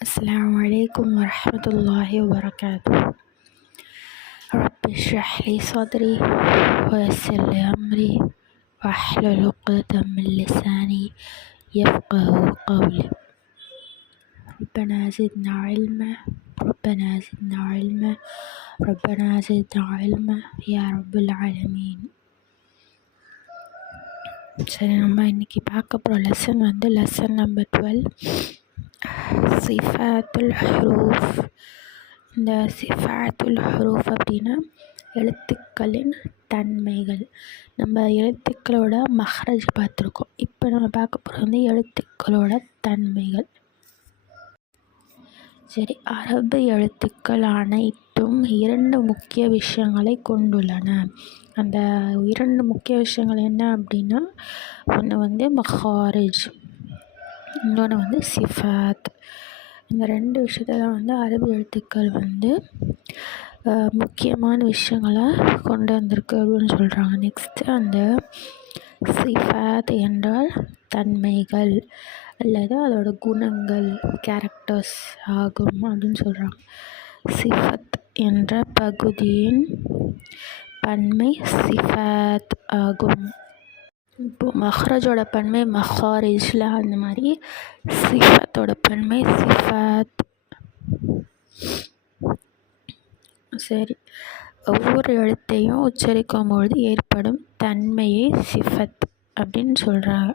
السلام عليكم ورحمة الله وبركاته. رب اشرح لي صدري ويسر لي أمري واحلل عقدة من لساني يفقه قولي. ربنا زدنا علما ربنا زدنا علما ربنا زدنا علما يا رب العالمين. சரி, நம்ம இன்னைக்கு பார்க்க போகிற லெசன் நம்பர் 12, சிஃபாத்துல் ஹுரூஃப். இந்த சிஃபாத்துல் ஹுரூஃப் அப்படின்னா எழுத்துக்களின் தன்மைகள். நம்ம எழுத்துக்களோட மஹ்ரஜ் பார்த்துருக்கோம். இப்போ நம்ம பார்க்க போகிறது எழுத்துக்களோட தன்மைகள். சரி, அரபு எழுத்துக்கள் அனைத்தும் 2 முக்கிய விஷயங்களை கொண்டுள்ளன. அந்த 2 முக்கிய விஷயங்கள் என்ன அப்படின்னா, ஒன்று மஹாரிஜ், இன்னொன்று சிஃபாத். இந்த 2 விஷயத்தில் அரபு எழுத்துக்கள் முக்கியமான விஷயங்களை கொண்டு வந்திருக்கு அப்படின்னு சொல்கிறாங்க. நெக்ஸ்ட்டு அந்த சிஃபாத் என்றால் தன்மைகள் அல்லது அதோட குணங்கள், கேரக்டர்ஸ் ஆகும் அப்படின்னு சொல்கிறாங்க. சிஃபத் என்ற பகுதியின் பன்மை சிஃபாத் ஆகும். இப்போது மஹ்ரஜோட பன்மை மஹாரிஜில், அந்த மாதிரி சிஃபத்தோட பன்மை சிஃபாத். சரி, ஒவ்வொரு எழுத்தையும் உச்சரிக்கும் பொழுது ஏற்படும் தன்மையை சிஃபத் அப்படின்னு சொல்கிறாங்க.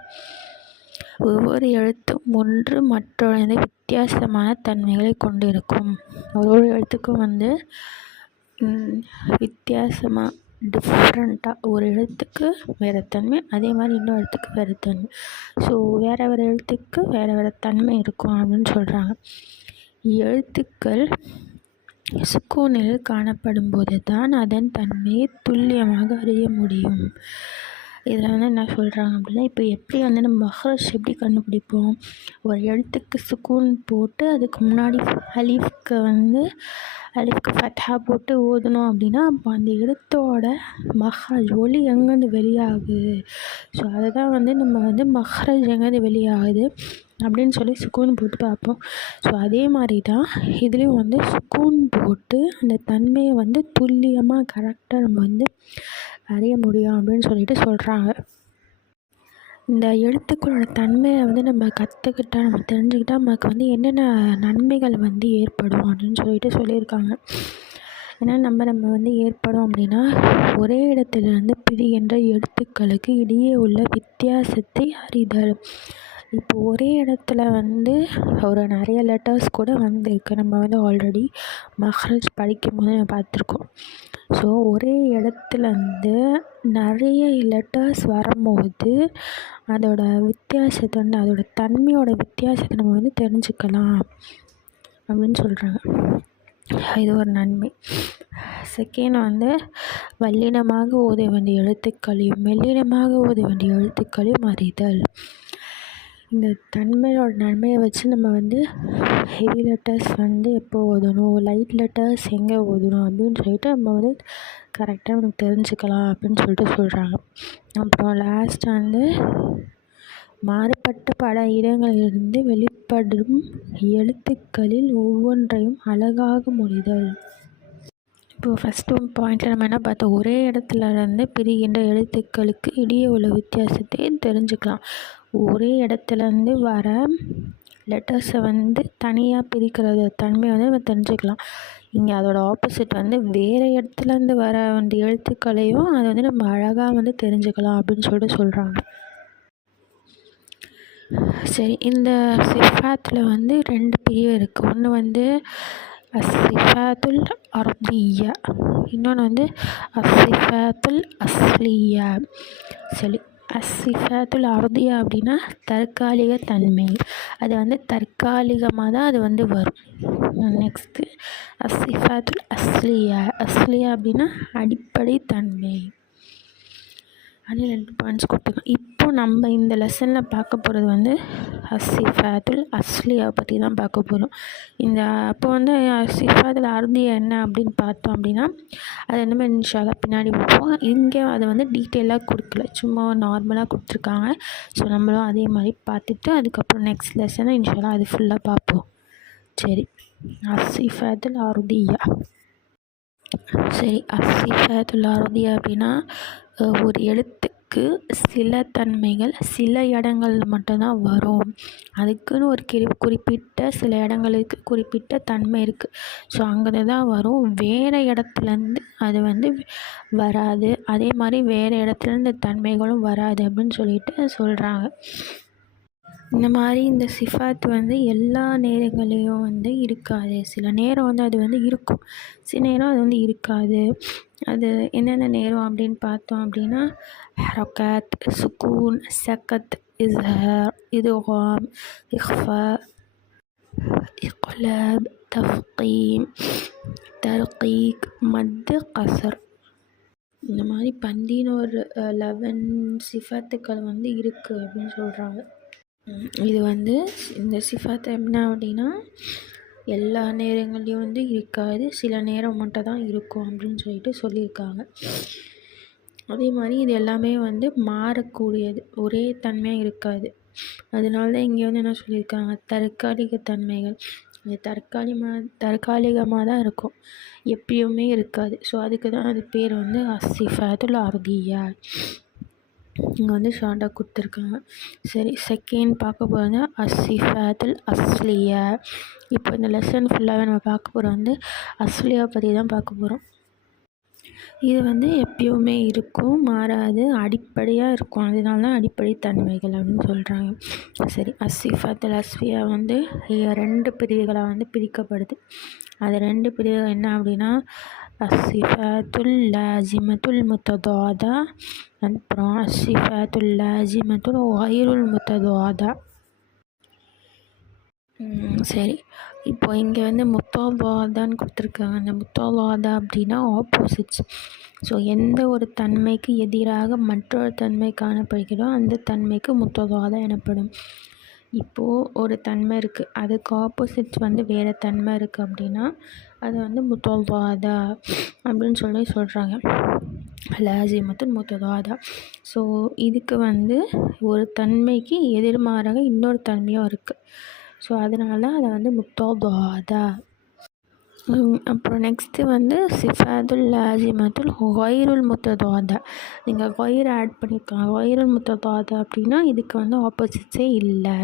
ஒவ்வொரு எழுத்தும் ஒன்று மற்றொன்று வித்தியாசமான தன்மைகளை கொண்டிருக்கும். ஒவ்வொரு எழுத்துக்கும் வித்தியாசமாக டிஃப்ரெண்ட்டாக ஒரு எழுத்துக்கு வேறு தன்மை, அதே மாதிரி இன்னொரு எழுத்துக்கு வேறு தன்மை. ஸோ வேறு எழுத்துக்கு வேறு தன்மை இருக்கும் அப்படின்னு சொல்கிறாங்க. எழுத்துக்கள் சுக்கூனில் காணப்படும் போது தான் அதன் தன்மையை துல்லியமாக அறிய முடியும். இதில் என்ன சொல்கிறாங்க அப்படின்னா, இப்போ எப்படி நம்ம மஹ்ரஜ் எப்படி கண்டுபிடிப்போம்? ஒரு எழுத்துக்கு சுக்கூன் போட்டு அதுக்கு முன்னாடி அலிஃப்க்கு ஃபத்ஹா போட்டு ஓதணும் அப்படின்னா, அப்போ அந்த எழுத்தோட மஹ்ரஜ் ஒலி எங்கேருந்து வெளியாகுது, ஸோ அதை தான் நம்ம மஹ்ரஜ் எங்கேருந்து வெளியாகுது அப்படின்னு சொல்லி சுக்கூன் போட்டு பார்ப்போம். ஸோ அதே மாதிரி தான் இதுலேயும் சுக்கூன் போட்டு அந்த தன்மையை துல்லியமாக கரெக்டாக நம்ம அறிய முடியும் அப்படின்னு சொல்லிட்டு சொல்கிறாங்க. இந்த எழுத்துக்களோட தன்மையை நம்ம கற்றுக்கிட்டால், நம்ம தெரிஞ்சுக்கிட்டால் நமக்கு என்னென்ன நன்மைகள் ஏற்படும் அப்படின்னு சொல்லிட்டு சொல்லியிருக்காங்க. ஏன்னா நம்ம ஏற்படும் அப்படின்னா, ஒரே இடத்திலிருந்து பிரிகின்ற எழுத்துக்களுக்கு இடையே உள்ள வித்தியாசத்தை அறிதல். இப்போ ஒரே இடத்துல ஒரு நிறைய லெட்டர்ஸ் கூட இருக்கு. நம்ம ஆல்ரெடி மஹ்ரஜ் படிக்கும் போது நம்ம பார்த்துருக்கோம். ஸோ ஒரே இடத்துல நிறைய லெட்டர்ஸ் வரும்போது அதோட வித்தியாசத்தை அதோட தன்மையோட வித்தியாசத்தை நம்ம தெரிஞ்சுக்கலாம் அப்படின்னு சொல்கிறாங்க. இது ஒரு நன்மை. செகண்ட் வல்லினமாக ஓத வேண்டிய எழுத்துக்களையும் மெல்லினமாக ஓத வேண்டிய எழுத்துக்களையும் அறிதல். இந்த தன்மையோட நன்மையை வச்சு நம்ம ஹெவி லெட்டர்ஸ் எப்போ ஓதணும், லைட் லெட்டர்ஸ் எங்கே ஓதணும் அப்படின்னு சொல்லிட்டு நம்ம கரெக்டாக நமக்கு தெரிஞ்சுக்கலாம் அப்படின்னு சொல்லிட்டு சொல்கிறாங்க. அப்புறம் லாஸ்ட் மாறுபட்ட பல இடங்களிலிருந்து வெளிப்படும் எழுத்துக்களில் ஒவ்வொன்றையும் அழகாக முடிதல். இப்போது ஃபஸ்ட்டு பாயிண்டில் நம்ம என்ன பார்த்தோம், ஒரே இடத்துல பிரிகின்ற எழுத்துக்களுக்கு இடையே உள்ள வித்தியாசத்தை தெரிஞ்சுக்கலாம். ஒரே இடத்துலேருந்து வர லெட்டர்ஸை தனியாக பிரிக்கிறது தன்மை நம்ம தெரிஞ்சுக்கலாம். இங்கே அதோட ஆப்போசிட் வேறு இடத்துலேருந்து வர வேண்டிய எழுத்துக்களையும் அதை நம்ம அழகாக தெரிஞ்சுக்கலாம் அப்படின்னு சொல்லிட்டு சொல்கிறாங்க. சரி, இந்த சிஃபாத்தில் 2 பிரிவு இருக்குது. ஒன்று அஸ்ஸிஃபாத்துல் அர்திய்யா, இன்னொன்று அஸ்ஸிஃபாத்துல் அஸ்லியா. சரி, அஸ்ஸிஃபாத்துல் அர்தியா அப்படின்னா தற்காலிக தன்மை. அது தற்காலிகமாக தான் அது வரும். நெக்ஸ்ட்டு அஸ்ஸிஃபாத்துல் அஸ்லியா அப்படின்னா அடிப்படை தன்மை. அது 2 பாயிண்ட்ஸ் கொடுத்துருக்கோம். இப்போ நம்ம இந்த லெசனில் பார்க்க போகிறது அஸ்ஸிஃபாத்துல் அஸ்லியா பற்றி தான் பார்க்க போகிறோம். அப்போ அஸ்ஸிஃபாத்துல் அர்தியா என்ன அப்படின்னு பார்த்தோம் அப்படின்னா, அது என்னமே இன்ஷால்லா பின்னாடி பார்ப்போம். இங்கே அதை டீட்டெயிலாக கொடுக்கல, சும்மா நார்மலாக கொடுத்துருக்காங்க. ஸோ நம்மளும் அதே மாதிரி பார்த்துட்டு அதுக்கப்புறம் நெக்ஸ்ட் லெசனை இன்ஷால்லா அது ஃபுல்லாக பார்ப்போம். சரி, அஸ்ஸிஃபாத்துல் அர்தியா. சரி, அஸ்ஸிஃபாத்துல் அர்தியா அப்படின்னா ஒரு எழுத்துக்கு சில தன்மைகள் சில இடங்கள்ல மட்டும்தான் வரும். அதுக்குன்னு ஒரு குறிப்பிட்ட சில இடங்களுக்கு குறிப்பிட்ட தன்மை இருக்குது. ஸோ அங்கே தான் வரும். வேறு இடத்துலேருந்து அது வராது. அதே மாதிரி வேறு இடத்துலேருந்து தன்மைகளும் வராது அப்படின்னு சொல்லிட்டு சொல்கிறாங்க. இந்த மாதிரி இந்த சிஃபாத் எல்லா நேரங்கள்லேயும் இருக்காது. சில நேரம் அது இருக்கும், சில நேரம் அது இருக்காது. அது என்னென்ன நேரம் அப்படின்னு பார்த்தோம் அப்படின்னா, ஹரக்காத், சுக்கூன், சக்கத், இஸ்ஹார், இதுகாம், இஹ்ஃபா, இக்லாப், தஃகீம், தர்கீக், மத்து, கஸ்ர். இந்த மாதிரி 11 சிஃபாத்துக்கள் இருக்குது அப்படின்னு சொல்கிறாங்க. இது இந்த சிஃபாத் என்ன அப்படின்னா, எல்லா நேரங்கள்லேயும் இருக்காது, சில நேரம் மட்டும் தான் இருக்கும் அப்படின்னு சொல்லிட்டு சொல்லியிருக்காங்க. அதே மாதிரி இது எல்லாமே மாறக்கூடியது, ஒரே தன்மையாக இருக்காது. அதனால தான் இங்கே என்ன சொல்லியிருக்காங்க, தற்காலிக தன்மைகள். இது தற்காலிகமாக தான் இருக்கும், எப்பயுமே இருக்காது. ஸோ அதுக்கு தான் அது பேர் அஸ்ஸிஃபாத்துல் அர்தியா. இங்கே ஷார்ட்டாக கொடுத்துருக்காங்க. சரி, செகண்ட் பார்க்க போகிறது அஸ்ஸிஃபாத்துல் அஸ்லியா. இப்போ இந்த லெசன் ஃபுல்லாகவே நம்ம பார்க்க போகிறோம் அஸ்லியா பற்றி தான் பார்க்க போகிறோம். இது எப்பயுமே இருக்கும், மாறாது, அடிப்படையாக இருக்கும். அதனால தான் அடிப்படை தன்மைகள் அப்படின்னு சொல்கிறாங்க. சரி, அஸ்ஸிஃபாத்துல் அஸ்லியா 2 பிரிவுகளாக பிரிக்கப்படுது. அது 2 பிரிவுகள் என்ன அப்படின்னா, அஸ்ஸிஃபாத்துல் லாஸிமத்துல் முத்ததாதா, அப்புறம் அஸ்ஸிஃபாத்துல் லாஸிமத்துல் கைருல் முத்ததாதா. சரி, இப்போ இங்கே முத்ததாதான்னு கொடுத்துருக்காங்க. அந்த முத்ததாதா அப்படின்னா ஆப்போசிட்ஸ். ஸோ எந்த ஒரு தன்மைக்கு எதிராக மற்றொரு தன்மை காணப்படுகிறதோ அந்த தன்மைக்கு முத்ததாதா எனப்படும். இப்போது ஒரு தன்மை இருக்குது, அதுக்கு ஆப்போசிட்ஸ் வேறு தன்மை இருக்குது அப்படின்னா அது முத்ததாதா அப்படின்னு சொல்கிறாங்க. லாஸிமத்துல் முத்ததாதா. ஸோ இதுக்கு ஒரு தன்மைக்கு எதிர்மாறாக இன்னொரு தன்மையும் இருக்குது. ஸோ அதனால அதை முத்ததாதா. அப்புறம் நெக்ஸ்ட்டு சிஃபாத்துல் லாஸிமத்துல் கைருல் முத்ததாதா. நீங்கள் கைர் ஆட் பண்ணியிருக்காங்க. கைருல் முத்ததாதா அப்படின்னா இதுக்கு ஆப்போசிட்ஸே இல்லை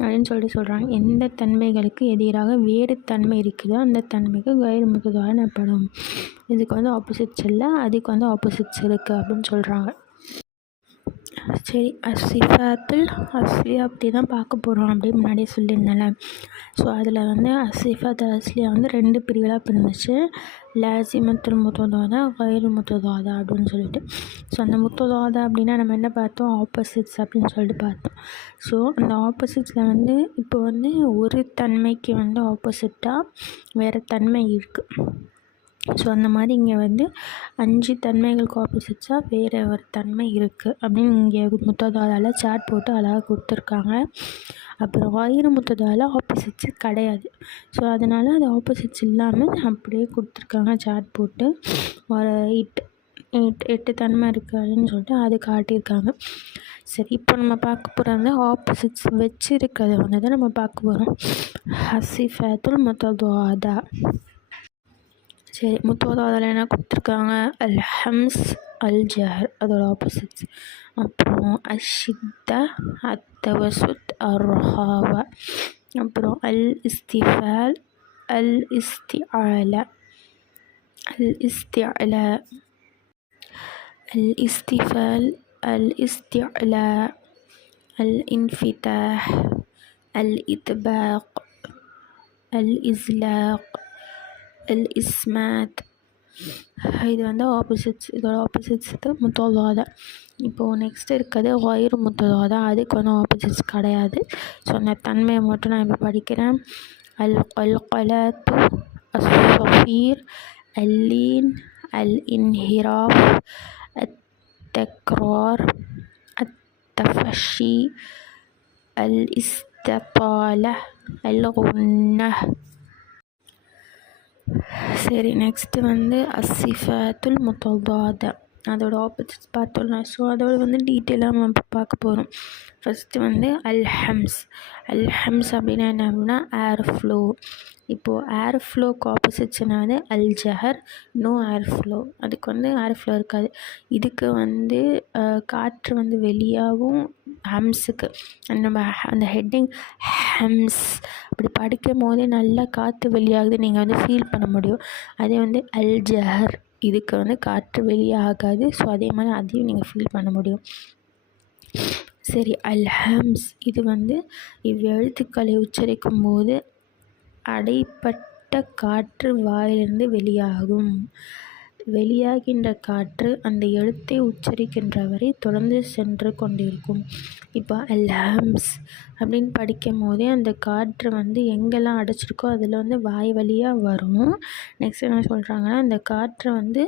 அப்படின்னு சொல்கிறாங்க. எந்த தன்மைகளுக்கு எதிராக வேறு தன்மை இருக்குதோ அந்த தன்மைக்கு கைரு முத்ததாதா எனப்படும். இதுக்கு ஆப்போசிட்ஸ் இல்லை, அதுக்கு ஆப்போசிட்ஸ் இருக்குது அப்படின்னு சொல்கிறாங்க. சரி, அஸ்ஸிஃபாத்துல் அஸ்லியா அப்படி தான் பார்க்க போகிறோம் அப்படின்னு முன்னாடியே சொல்லியிருந்தேன்ல. ஸோ அதில் அஸ்ஸிஃபாத்துல் அஸ்லியா 2 பிரிவுகளாக பிரிந்துச்சு, லாஸிமத்துல் முத்ததாதா, கைரு முத்ததாதா அப்படின்னு சொல்லிட்டு. ஸோ அந்த முத்ததாதா அப்படின்னா நம்ம என்ன பார்த்தோம், ஆப்போசிட்ஸ் அப்படின்னு சொல்லிட்டு பார்த்தோம். ஸோ அந்த ஆப்போசிட்ஸில் இப்போ ஒரு தன்மைக்கு ஆப்போசிட்டாக வேறு தன்மை இருக்குது. ஸோ அந்த மாதிரி இங்கே 5 தன்மைகளுக்கு ஆப்போசிட்ஸாக வேறு ஒரு தன்மை இருக்குது அப்படின்னு இங்கே முத்ததாதாவில் சார்ட் போட்டு அழகாக கொடுத்துருக்காங்க. அப்புறம் கைரு முத்ததாதாவில் ஆப்போசிட்ஸு கிடையாது. ஸோ அதனால் அது ஆப்போசிட்ஸ் இல்லாமல் அப்படியே கொடுத்துருக்காங்க சார்ட் போட்டு. ஒரு 8 தன்மை இருக்குது அப்படின்னு சொல்லிட்டு அது காட்டியிருக்காங்க. சரி, இப்போ நம்ம பார்க்க போகிறது ஆப்போசிட்ஸ் வச்சு இருக்கிறத தான் நம்ம பார்க்க போகிறோம். அஸ்ஸிஃபாத்துல் முத்ததாதா. சரி, முத்ததாதாவில் என்ன கொடுத்துருக்காங்க, அல் ஹம்ஸ், அல் ஜஹர், அதோட ஆப்போசிட்ஸ். அப்புறம் அஷித்தா, அத்தவசுத், அர்ஹாவா. அப்புறம் அல் இஸ்திஃபால், அல் இஸ்திஆலா, அல் இஸ்திஅலா, அல் இஸ்திஃபால், அல் இஸ்திஅலா, அல் இன்ஃபிதாஹ், அல் இத்பாக், அல் இஸ்லாக், அல் இஸ்மாத். இது ஆப்போசிட்ஸ். இதோட ஆப்போசிட்ஸுக்கு முத்ததாதா. இப்போது நெக்ஸ்ட் இருக்கிறது கைரு முத்ததாதா. அதுக்கு ஆப்போசிட்ஸ் கிடையாது. ஸோ அந்த தன்மையை மட்டும் நான் இப்போ படிக்கிறேன். அல் கல்கலாத்து, அஸ் ஸஃபீர், அல்லீன், அல் இன்ஹிராஃப், அத் தக்ரார், அத் தஃபஷி, அல் இஸ்திதாலா, அல் குன்னஹ். சரி, நெக்ஸ்ட்டு அஸ்ஸிஃபாத்துல் முத்ததாதா. அதோட ஆப்போசிட்ஸ் பார்த்தோம்னா. ஸோ அதோட வந்து டீட்டெயிலாக நம்ம பார்க்க போகிறோம். ஃபஸ்ட்டு வந்து அல்ஹம்ஸ். அல்ஹம்ஸ் அப்படின்னா என்ன அப்படின்னா ஏர் ஃப்ளோ. இப்போது ஏர் ஃப்ளோக்கு ஆப்போசிட்ஸ் என்னது அல்ஜஹர், நோ ஏர் ஃப்ளோ. அதுக்கு வந்து ஏர் ஃப்ளோ இருக்காது. இதுக்கு வந்து காற்று வந்து வெளியாகும். ஹம்ஸுக்கு நம்ம அந்த ஹெட்டிங் ஹம்ஸ் அப்படி படிக்கும் போதே நல்லா காற்று வெளியாகுது நீங்கள் வந்து ஃபீல் பண்ண முடியும். அதே வந்து அல்ஜஹர் இதுக்கு வந்து காற்று வெளியாகாது. ஸோ அதே மாதிரி அதையும் நீங்கள் ஃபீல் பண்ண முடியும். சரி, அல்ஹம்ஸ் இது வந்து இவ்வெழுத்துக்களை உச்சரிக்கும் போது அடைப்பட்ட காற்று வாயிலிருந்து வெளியாகும். வெளியாகின்ற காற்று அந்த எழுத்தை உச்சரிக்கின்ற வரை தொடர்ந்து சென்று கொண்டிருக்கும். இப்போ அல்ஹம்ஸ் அப்படின்னு படிக்கும் போதே அந்த காற்று வந்து எங்கெல்லாம் அடைச்சிருக்கோ அதில் வந்து வாய் வழியாக வரும். நெக்ஸ்ட் என்ன சொல்கிறாங்கன்னா அந்த காற்றை வந்து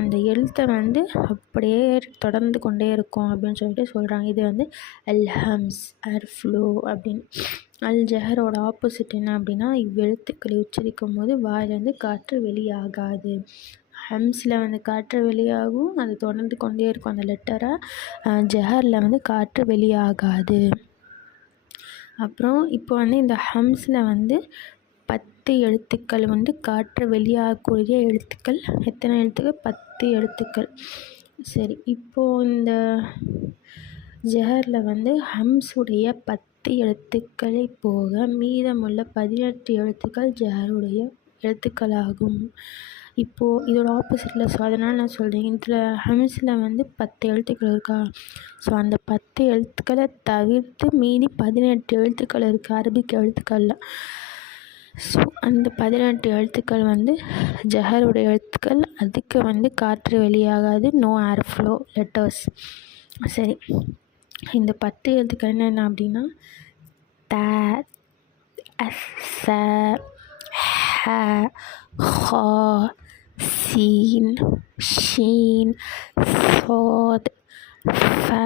அந்த எழுத்தை வந்து அப்படியே தொடர்ந்து கொண்டே இருக்கும் அப்படின்னு சொல்லிட்டு சொல்கிறாங்க. இது வந்து அல்ஹம்ஸ் ஏர் ஃப்ளோ அப்படின்னு. அல்ஜஹரோட ஆப்போசிட் என்ன அப்படின்னா இவ்வெழுத்துக்களை உச்சரிக்கும் போது வாயிலேருந்து காற்று வெளியாகாது. ஹம்ஸில் வந்து காற்று வெளியாகும், அது தொடர்ந்து கொண்டே இருக்கும் அந்த லெட்டராக. ஜஹரில் வந்து காற்று வெளியாகாது. அப்புறம் இப்போ வந்து இந்த ஹம்ஸில் வந்து 10 எழுத்துக்கள் வந்து காற்று வெளியாகக்கூடிய எழுத்துக்கள். எத்தனை எழுத்துக்கள்? 10 எழுத்துக்கள். சரி, இப்போது இந்த ஜஹரில் வந்து ஹம்ஸுடைய 10 எழுத்துக்களை போக மீதமுள்ள 18 எழுத்துக்கள் ஜஹருடைய எழுத்துக்களாகும். இப்போது இதோட ஆப்போசிட்டில். ஸோ அதனால் நான் சொல்கிறேன், இதில் ஹம்ஸில் வந்து 10 எழுத்துக்கள் இருக்கா. ஸோ அந்த 10 எழுத்துக்களை தவிர்த்து மீதி 18 எழுத்துக்கள் இருக்குது அரபிக் எழுத்துக்களில். ஸோ அந்த 18 எழுத்துக்கள் வந்து ஜஹருடைய எழுத்துக்கள். அதுக்கு வந்து காற்று வெளியாகாது, நோ ஏர் ஃப்ளோ லெட்டர்ஸ். சரி, இந்த 10 எழுத்துக்கள் என்னென்ன அப்படின்னா த, ச, ஹ, ஹா, சீன், ஷீன், சாத், ஃப,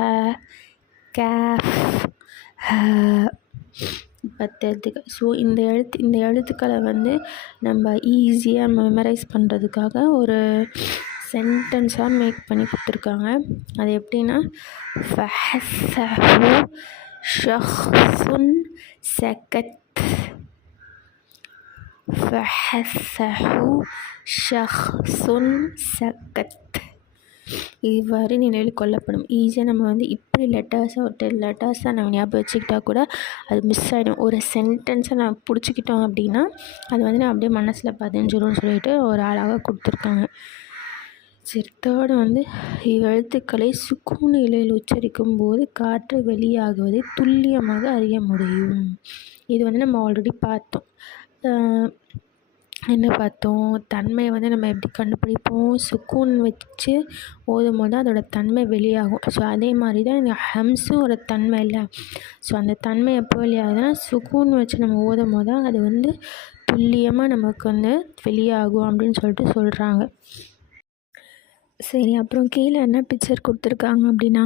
காஃப், ஹ. 10 எழுத்துக்கள். ஸோ இந்த எழுத்துக்களை வந்து நம்ம ஈஸியாக மெமரைஸ் பண்ணுறதுக்காக ஒரு சென்டென்ஸாக மேக் பண்ணி கொடுத்துருக்காங்க. அது எப்படின்னா ஃபஹஸஹு ஷஹ்ஸுன் சகத். ஃபஹஸஹு ஷஹ்ஸுன் சகத். இவ்வாறு நினைவில் கொள்ளப்படும். ஈஸியாக நம்ம வந்து இப்படி லெட்டர்ஸாக ஒரு 10 லெட்டர்ஸாக நம்ம ஞாபகம் வச்சுக்கிட்டா கூட அது மிஸ் ஆகிடும். ஒரு சென்டென்ஸை நம்ம பிடிச்சிக்கிட்டோம் அப்படின்னா அது வந்து நான் அப்படியே மனசில் பதிஞ்சிரும்னு சொல்லிட்டு ஒரு அழகாக கொடுத்துருக்காங்க. சரி, தேர்டு வந்து இவ்வெழுத்துக்களை சுக்கூன் நிலையில் உச்சரிக்கும் போது காற்று வெளியாகுவதை துல்லியமாக அறிய முடியும். இது வந்து நம்ம ஆல்ரெடி பார்த்தோம். என்ன பார்த்தோம்? தன்மையை வந்து நம்ம எப்படி கண்டுபிடிப்போம்? சுக்கூன் வச்சு ஓதும் போது அதோட தன்மை வெளியாகும். ஸோ அதே மாதிரி தான் இந்த ஹம்ஸும் ஒரு தன்மை இல்லை. ஸோ அந்த தன்மை எப்போ வெளியாகுதுன்னா சுக்கூன் வச்சு நம்ம ஓதும் போது தான் அது வந்து துல்லியமாக நமக்கு வந்து வெளியாகும் அப்படின்னு சொல்லிட்டு சொல்கிறாங்க. சரி, அப்புறம் கீழே என்ன பிக்சர் கொடுத்துருக்காங்க அப்படின்னா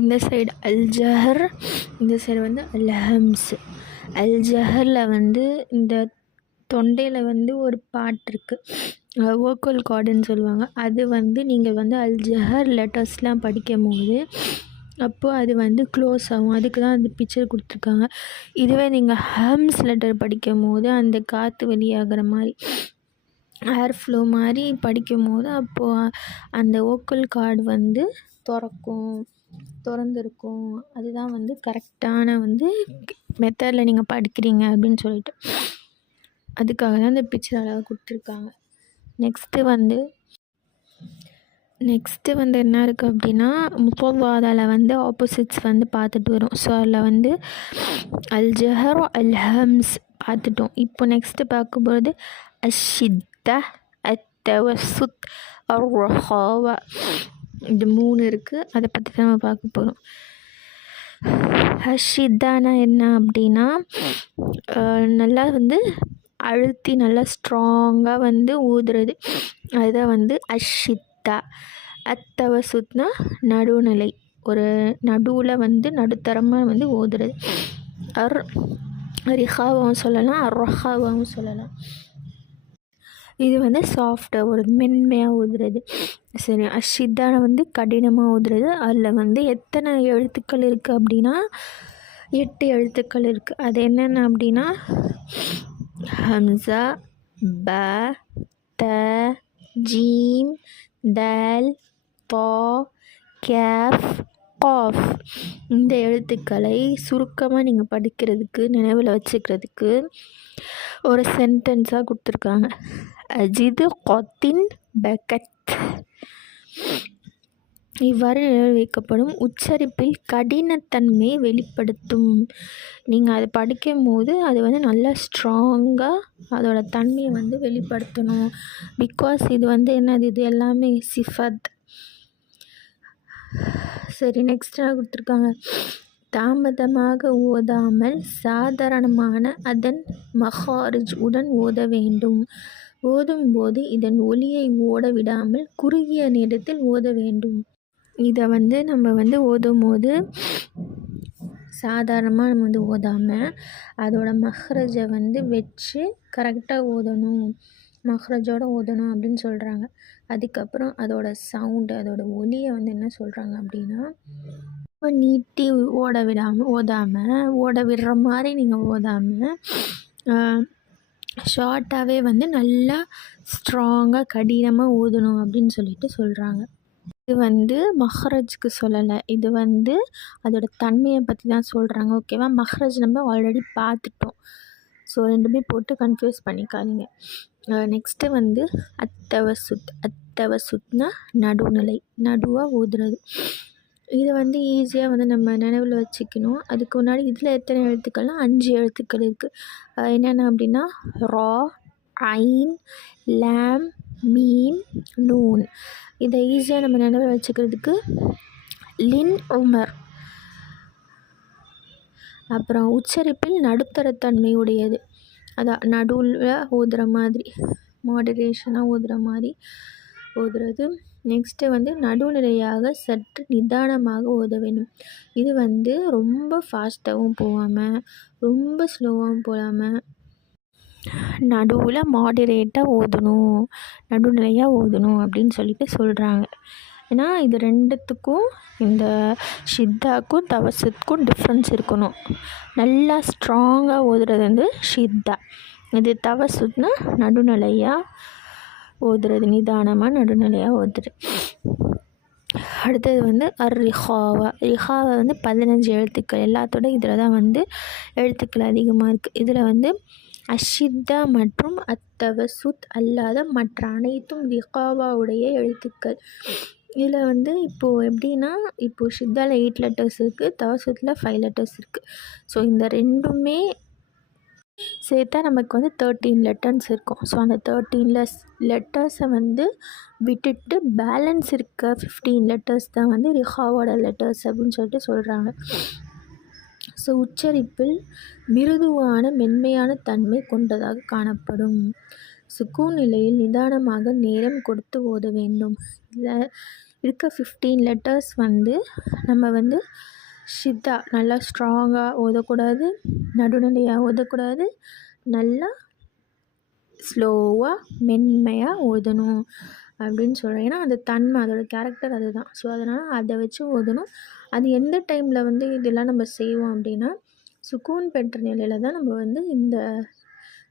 இந்த சைடு அல்ஜஹர், இந்த சைடு வந்து அல்ஹம்ஸ். அல்ஜஹரில் வந்து இந்த தொண்டையில் வந்து ஒரு பாட்டு இருக்குது, வோக்கல் கார்டுன்னு சொல்லுவாங்க. அது வந்து நீங்கள் வந்து அல்ஜஹர் லெட்டர்ஸ்லாம் படிக்கும் போது அப்போது அது வந்து க்ளோஸ் ஆகும். அதுக்கு தான் அந்த பிக்சர் கொடுத்துருக்காங்க. இதுவே நீங்கள் ஹம்ஸ் லெட்டர் படிக்கும் போது அந்த காற்று வெளியாகிற மாதிரி ஏர் ஃப்ளோ மாதிரி படிக்கும் போது அப்போது அந்த வோக்கல் கார்டு வந்து திறந்துருக்கும். அதுதான் வந்து கரெக்டான வந்து மெத்தடில் நீங்கள் படிக்கிறீங்க அப்படின்னு சொல்லிட்டு அதுக்காக தான் இந்த பிக்சர் அழகாக கொடுத்துருக்காங்க. நெக்ஸ்ட்டு வந்து என்ன இருக்குது அப்படின்னா முத்தவாதால வந்து ஆப்போசிட்ஸ் வந்து பார்த்துட்டு வரும். ஸோ அதில் வந்து அல்ஜஹர் அல்ஹம்ஸ் பார்த்துட்டோம். இப்போ நெக்ஸ்ட்டு பார்க்கும்போது அஷித்த, அத்தவசுத், அர்ரஹாவா, இது 3 இருக்குது. அதை பற்றி தான் நம்ம பார்க்க போகிறோம். அஷித்தானா என்ன அப்படின்னா நல்லா வந்து அழுத்தி நல்லா ஸ்ட்ராங்காக வந்து ஊதுறது, அதுதான் வந்து அஷித்தா. அத்தவசுத்னா நடுநிலை, ஒரு நடுவில் வந்து நடுத்தரமாக வந்து ஊதுறது. ரிஹாவாகவும் சொல்லலாம், அர்ரஹாவாகவும் சொல்லலாம். இது வந்து சாஃப்டாக ஓடுறது, மென்மையாக ஓதுறது. சரி, அஷித்தான வந்து கடினமாக ஓதுறது. அதில் வந்து எத்தனை எழுத்துக்கள் இருக்குது அப்படின்னா 8 எழுத்துக்கள் இருக்குது. அது என்னென்ன அப்படின்னா ஹம்சா, ப, த, ஜீம், தல், தா, கேஃப், காஃப். இந்த எழுத்துக்களை சுருக்கமாக நீங்கள் படிக்கிறதுக்கு, நினைவில் வச்சுக்கிறதுக்கு ஒரு சென்டென்ஸாக கொடுத்துருக்காங்க. அஜிது கொத்தின் பெக்கத். இவ்வாறு நினைவில் வைக்கப்படும் உச்சரிப்பில் கடினத்தன்மையை வெளிப்படுத்தும். நீங்கள் அதை படிக்கும் போது அது வந்து நல்லா ஸ்ட்ராங்காக அதோட தன்மையை வந்து வெளிப்படுத்தணும். பிகாஸ் இது வந்து என்னது, இது எல்லாமே சிஃபத். சரி, நெக்ஸ்ட் என்ன கொடுத்துருக்காங்க, தாமதமாக ஓதாமல் சாதாரணமான அதன் மஹாரிஜ் உடன் ஓத வேண்டும். ஓதும்போது இதன் ஒலியை ஓட விடாமல் குறுகிய நேரத்தில் ஓத வேண்டும். இதை வந்து நம்ம வந்து ஓதும் போது சாதாரணமாக நம்ம வந்து ஓதாமல் அதோட மஹ்ரஜை வந்து வச்சு கரெக்டாக ஓதணும், மஹ்ரஜோடு ஓதணும் அப்படின்னு சொல்கிறாங்க. அதுக்கப்புறம் அதோட சவுண்டு, அதோட ஒலியை வந்து என்ன சொல்கிறாங்க அப்படின்னா, ரொம்ப நீட்டி ஓதாமல் ஓட விடுற மாதிரி நீங்கள் ஓதாமல் ஷார்ட்டாகவே வந்து நல்லா ஸ்ட்ராங்காக கடினமாக ஓதணும் அப்படின்னு சொல்லிட்டு சொல்கிறாங்க. இது வந்து மஹ்ரஜ்க்கு சொல்லலை, இது வந்து அதோட தன்மையை பற்றி தான் சொல்கிறாங்க. ஓகேவா? மஹ்ரஜ் நம்ம ஆல்ரெடி பார்த்துட்டோம். ஸோ ரெண்டுமே போட்டு கன்ஃபியூஸ் பண்ணிக்காதீங்க. நெக்ஸ்ட்டு வந்து அத்தவசுத். அத்தவசுத்னா நடுநிலை, நடுவாக ஓதுறது. இதை வந்து ஈஸியாக வந்து நம்ம நினைவில் வச்சுக்கணும். அதுக்கு முன்னாடி இதில் எத்தனை எழுத்துக்கள்னால் 5 எழுத்துக்கள் இருக்குது. என்னென்ன அப்படின்னா ரா, ஐன், லாம், மீம், நூன். இதை ஈஸியாக நம்ம நினைவில் வச்சுக்கிறதுக்கு லின், உமர். அப்புறம் உச்சரிப்பில் நடுத்தரத்தன்மை உடையது, அதான் நடுவில் ஓதுற மாதிரி, மாடரேஷனாக ஓதுற மாதிரி ஓதுறது. நெக்ஸ்ட்டு வந்து நடுநிலையாக சற்று நிதானமாக ஓத வேண்டும். இது வந்து ரொம்ப ஃபாஸ்ட்டாகவும் போகாமல் ரொம்ப ஸ்லோவாகவும் போகாமல் நடுவில் மாடரேட்டாக ஓதணும், நடுநிலையாக ஓதணும் அப்படின்னு சொல்லிட்டு சொல்கிறாங்க. ஏன்னா இது ரெண்டுத்துக்கும், இந்த ஷித்தாக்கும் தவசுத்துக்கும் டிஃப்ரென்ஸ் இருக்கணும். நல்லா ஸ்ட்ராங்காக ஓதுறது வந்து ஷித்தா, இது தவசுத்னா நடுநிலையாக ஓதுறது, நிதானமாக நடுநிலையாக ஓதுறது. அடுத்தது வந்து ரிஹாவா. ரிஹாவா வந்து 15 எழுத்துக்கள். எல்லாத்தோட இதில் தான் வந்து எழுத்துக்கள் அதிகமாக இருக்குது. இதில் வந்து அஷித்தா மற்றும் அத்தவசுத் அல்லாத மற்ற அனைத்தும் ரிஹாவாவுடைய எழுத்துக்கள். இதில் வந்து இப்போது எப்படின்னா, இப்போது ஷித்தாவில் 8 லெட்டர்ஸ் இருக்குது, தவசுத்தில் 5 லெட்டர்ஸ் இருக்குது. ஸோ இந்த ரெண்டுமே சேர்த்தா நமக்கு வந்து 13 லெட்டர்ஸ் இருக்கும். ஸோ அந்த 13 லெட்டர்ஸை வந்து விட்டுட்டு பேலன்ஸ் இருக்க 15 லெட்டர்ஸ் தான் வந்து ரிஹாவோட லெட்டர்ஸ் அப்படின்னு சொல்லிட்டு சொல்கிறாங்க. ஸோ உச்சரிப்பில் மிருதுவான மென்மையான தன்மை கொண்டதாக காணப்படும். சுக்கூன் நிலையில் நிதானமாக நேரம் கொடுத்து ஓத வேண்டும். இதில் இருக்க 15 லெட்டர்ஸ் வந்து நம்ம வந்து ஷித்தா நல்லா ஸ்ட்ராங்காக ஓதக்கூடாது, நடுநிலையாக ஓதக்கூடாது, நல்லா ஸ்லோவாக மென்மையாக ஓதணும் அப்படின்னு சொல்கிறேன். ஏன்னா அந்த தன்மை, அதோட கேரக்டர் அதுதான். ஸோ அதனால் அதை வச்சு ஓதணும். அது எந்த டைமில் வந்து இதெல்லாம் நம்ம செய்வோம் அப்படின்னா, சுக்கூன் பெற்ற நிலையில் தான் நம்ம வந்து இந்த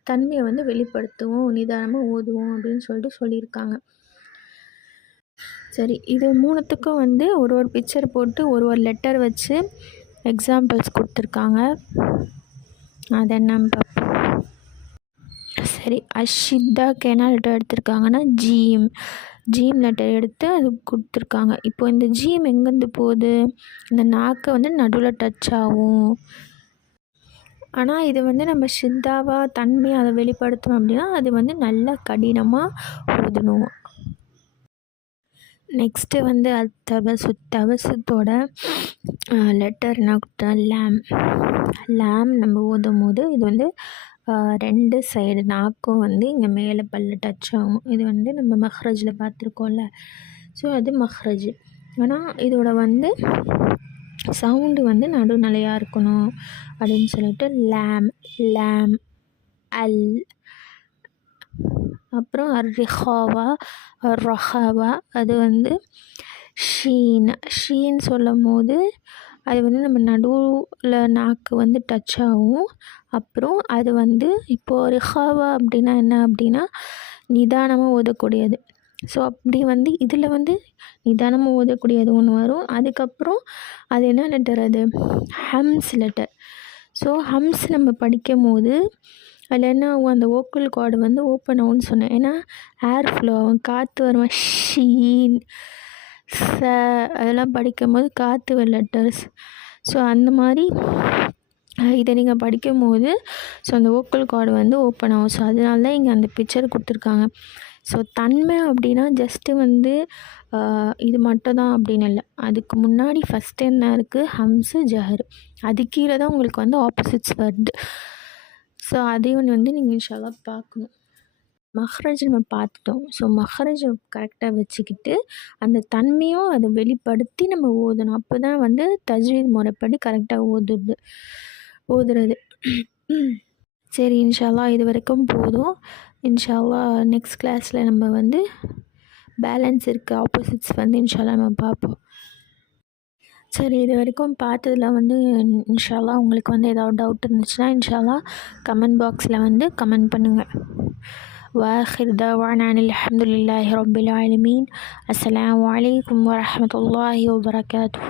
தன்மையை வந்து வெளிப்படுத்துவோம், நிதானமாக ஓதுவோம் அப்படின்னு சொல்லிட்டு சொல்லியிருக்காங்க. சரி, இது மூணுத்துக்கும் வந்து ஒரு ஒரு பிக்சர் போட்டு ஒரு லெட்டர் வச்சு எக்ஸாம்பிள்ஸ் கொடுத்துருக்காங்க. அது என்னன்னு பார்ப்போம். சரி, அஷித்தாக்கு என்ன லெட்டர் எடுத்திருக்காங்கன்னா ஜீம் லெட்டர் எடுத்து அது கொடுத்துருக்காங்க. இப்போ இந்த ஜீம் எங்கேருந்து போகுது, இந்த நாக்கை வந்து நடுவில் டச் ஆகும். ஆனால் இது வந்து நம்ம ஷித்தாவாக தன்மையை அதை வெளிப்படுத்தணும் அப்படின்னா அது வந்து நல்லா கடினமாக ஓதணும். நெக்ஸ்ட்டு வந்து தவசுத்தோட லெட்டர் என்ன கொடுத்தா லாம் நம்ம ஓதும் போது இது வந்து 2 சைடு நாக்கும் வந்து இங்கே மேலே பல்ல டச் ஆகும். இது வந்து நம்ம மஹ்ரஜில் பார்த்துருக்கோம்ல. ஸோ அது மஹ்ரஜ். ஆனால் இதோட வந்து சவுண்டு வந்து நடுநிலையாக இருக்கணும் அப்படின்னு சொல்லிட்டு லாம், அல், அப்புறம் அர்ரிஹாவா, அர்ரஹாவா அது வந்து ஷீன். ஷீன் சொல்லும்போது அது வந்து நம்ம நடுவில் நாக்கு வந்து டச் ஆகும். அப்புறம் அது வந்து இப்போது ரிஹாவா அப்படின்னா என்ன அப்படின்னா நிதானமாக ஓதக்கூடியது. ஸோ அப்படி வந்து இதில் வந்து நிதானமாக ஓதக்கூடியது ஒன்று வரும். அதுக்கப்புறம் அது என்ன லெட்டர் அது ஹம்ஸ் லெட்டர். ஸோ ஹம்ஸ் நம்ம படிக்கும்போது அதில் என்ன ஆகும், அந்த வோக்கல் கார்டு வந்து ஓப்பன் ஆகும்னு சொன்னேன். ஏன்னா ஏர் ஃப்ளோ ஆகும், காற்று வரும். ஷீன், ச அதெல்லாம் படிக்கும்போது காற்று லெட்டர்ஸ். ஸோ அந்த மாதிரி இதை நீங்கள் படிக்கும்போது ஸோ அந்த வோக்கல் கார்டு வந்து ஓப்பன் ஆகும். ஸோ அதனால தான் இங்கே அந்த பிக்சர் கொடுத்துருக்காங்க. ஸோ தன்மை அப்படின்னா ஜஸ்ட்டு வந்து இது மட்டும் தான் அப்படின்னு இல்லை. அதுக்கு முன்னாடி ஃபஸ்ட்டு என்ன இருக்குது, ஹம்ஸு ஜஹர். அது கீழே தான் உங்களுக்கு வந்து ஆப்போசிட்ஸ் வருது. ஸோ அதையும் வந்து நீங்கள் இன்ஷா அல்லாஹ் பார்க்கணும். மஹ்ரஜ் நம்ம பார்த்துட்டோம். ஸோ மஹ்ரஜை கரெக்டாக வச்சுக்கிட்டு அந்த தன்மையும் அதை வெளிப்படுத்தி நம்ம ஓதணும். அப்போ தான் வந்து தஜ்வீத் முறைப்படி கரெக்டாக ஓதுறது. சரி, இன்ஷா அல்லாஹ் இது வரைக்கும் போதும். இன்ஷா அல்லாஹ் நெக்ஸ்ட் கிளாஸில் நம்ம வந்து பேலன்ஸ் இருக்குது ஆப்போசிட்ஸ் வந்து இன்ஷா அல்லாஹ் நம்ம பார்ப்போம். சரி, இது வரைக்கும் பார்த்ததில் வந்து இன்ஷா அல்லாஹ் உங்களுக்கு வந்து ஏதாவது டவுட் இருந்துச்சுன்னா இன்ஷா அல்லாஹ் கமெண்ட் பாக்ஸில் வந்து கமெண்ட் பண்ணுங்கள். وآخر دعوانا أن الحمد لله رب العالمين. السلام عليكم ورحمة الله وبركاته.